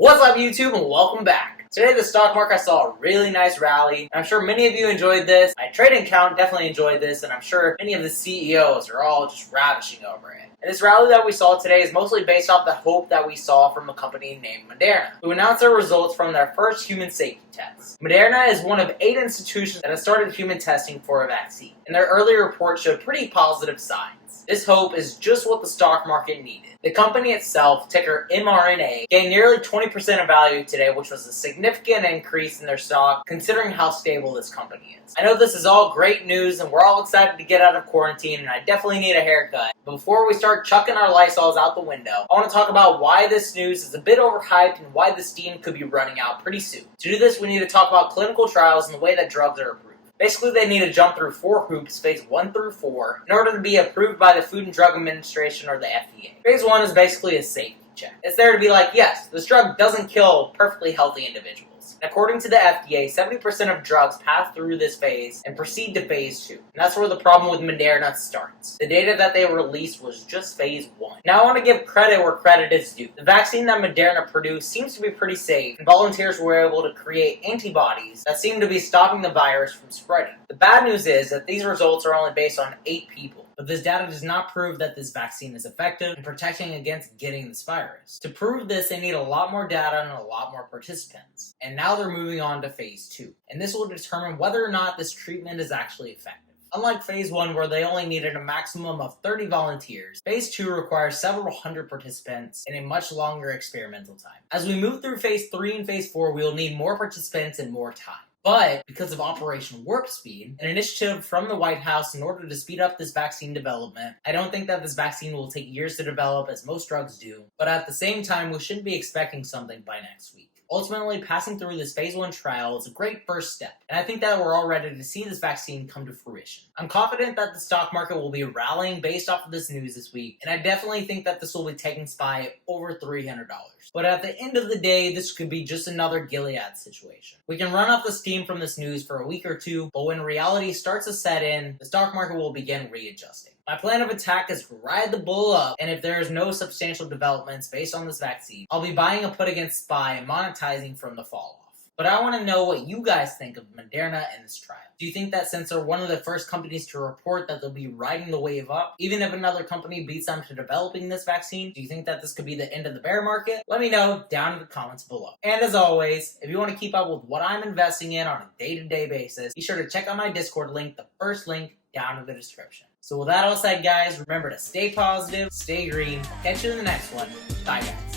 What's up, YouTube, and welcome back. Today, the stock market saw a really nice rally. I'm sure many of you enjoyed this. My trading account definitely enjoyed this, and I'm sure many of the CEOs are all just ravishing over it. And this rally that we saw today is mostly based off the hope that we saw from a company named Moderna, who announced their results from their first human safety tests. Moderna is one of 8 institutions that has started human testing for a vaccine, and their earlier report showed pretty positive signs. This hope is just what the stock market needed. The company itself, ticker mRNA, gained nearly 20% of value today, which was a significant increase in their stock considering how stable this company is. I know this is all great news and we're all excited to get out of quarantine, and I definitely need a haircut. But before we start chucking our Lysols out the window, I want to talk about why this news is a bit overhyped and why the steam could be running out pretty soon. To do this, we need to talk about clinical trials and the way that drugs are approved. Basically, they need to jump through 4 hoops, phase 1 through 4, in order to be approved by the Food and Drug Administration or the FDA. Phase 1 is basically a safety check. It's there to be like, yes, this drug doesn't kill perfectly healthy individuals. And according to the FDA, 70% of drugs pass through this phase and proceed to phase 2. And that's where the problem with Moderna starts. The data that they released was just phase 1. Now I want to give credit where credit is due. The vaccine that Moderna produced seems to be pretty safe, and volunteers were able to create antibodies that seem to be stopping the virus from spreading. The bad news is that these results are only based on 8 people. But this data does not prove that this vaccine is effective in protecting against getting this virus. To prove this, they need a lot more data and a lot more participants. And now they're moving on to phase 2. And this will determine whether or not this treatment is actually effective. Unlike phase 1, where they only needed a maximum of 30 volunteers, phase 2 requires several hundred participants in a much longer experimental time. As we move through phase 3 and phase 4, we will need more participants and more time. But because of Operation Warp Speed, an initiative from the White House in order to speed up this vaccine development, I don't think that this vaccine will take years to develop as most drugs do, but at the same time, we shouldn't be expecting something by next week. Ultimately, passing through this phase 1 trial is a great first step, and I think that we're all ready to see this vaccine come to fruition. I'm confident that the stock market will be rallying based off of this news this week, and I definitely think that this will be taking SPY over $300. But at the end of the day, this could be just another Gilead situation. We can run off the steam from this news for a week or two, but when reality starts to set in, the stock market will begin readjusting. My plan of attack is to ride the bull up, and if there is no substantial developments based on this vaccine, I'll be buying a put against SPY and monetizing from the fall off. But I want to know what you guys think of Moderna and this trial. Do you think that since they're one of the first companies to report that they'll be riding the wave up, even if another company beats them to developing this vaccine, do you think that this could be the end of the bear market? Let me know down in the comments below. And as always, if you want to keep up with what I'm investing in on a day-to-day basis, be sure to check out my Discord link, the first link down in the description. So with that all said, guys, remember to stay positive, stay green. Catch you in the next one. Bye, guys.